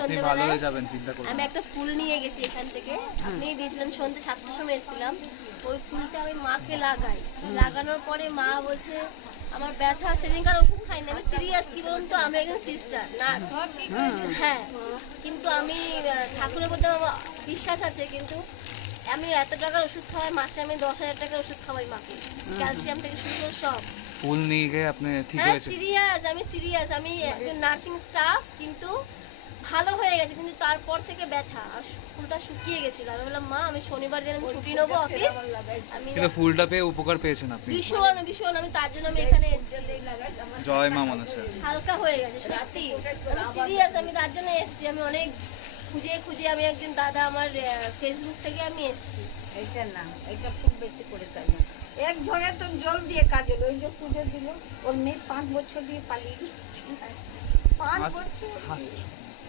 সন্ধ্যেবেলায় আমি একটা ফুল নিয়ে গেছি এখান থেকে, আপনি দিয়েছিলেন সন্ধ্যে 7টার সময় এসেছিলাম, ওই ফুলটা আমি মাকে লাগাই, লাগানোর পরে মা বলছে আমার ব্যথা, সেদিনকার ওষুধ খাইনি, আমি সিরিয়াস, কি বলুন তো আমি একজন সিস্টার নার্স, হ্যাঁ, কিন্তু আমি ঠাকুরের প্রতি আমার বিশ্বাস আছে, কিন্তু আমি এত টাকার ওষুধ খাওয়াই, মাসে আমি 10,000 টাকার ওষুধ খাওয়াই মাকে, ক্যালসিয়াম থেকে শুরু করে সব। ফুল নিয়ে গিয়ে আপনি ঠিক হয়েছে? সিরিয়াস, আমি সিরিয়াস, আমি একজন নার্সিং স্টাফ, কিন্তু ভালো হয়ে গেছে, কিন্তু তারপর থেকে ব্যথা, ফুলটা শুকিয়ে গেছিল। আমি বললাম মা আমি শনিবার দিন আমি ছুটি নেবো অফিস, আমি কিন্তু ফুলটা পেয়ে উপকার পেয়েছেন আপনি? ভীষণ ভীষণ, আমি তার জন্য আমি এখানে এসেছি। জয় মা মনসা। হালকা হয়ে গেছে সত্যি, আমি সিরিয়াস, আমি তার জন্য এসেছি, আমি অনেক খুঁজে খুঁজে, আমি একজন দাদা আমার ফেসবুক থেকে আমি এসেছি। এইটা না, এটা খুব বেশি করে তাই না, এক ঝড়ে তো জল দিয়ে কাজ হলো, ওই যে পুজো দিল, ওর মেয়ে 5 বছর দিয়ে পালিয়ে গেছে, 5 বছর।